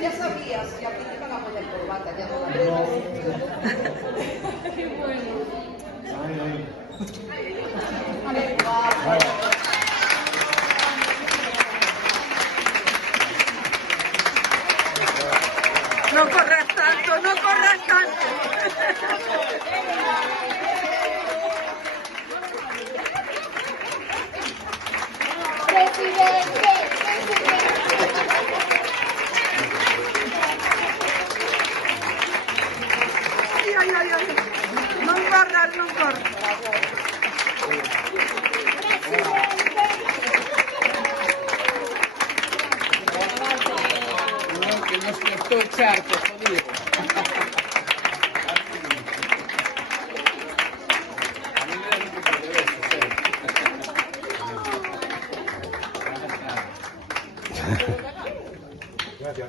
Ya sabías que aquí te van a poner corbata, ya no la Qué bueno. No corras tanto, no corras tanto. Presidente, Ai, ai, ai. Non corras, non corras. Que nos cortó el charco, jodido. A mí me da un poco de besos, Gracias.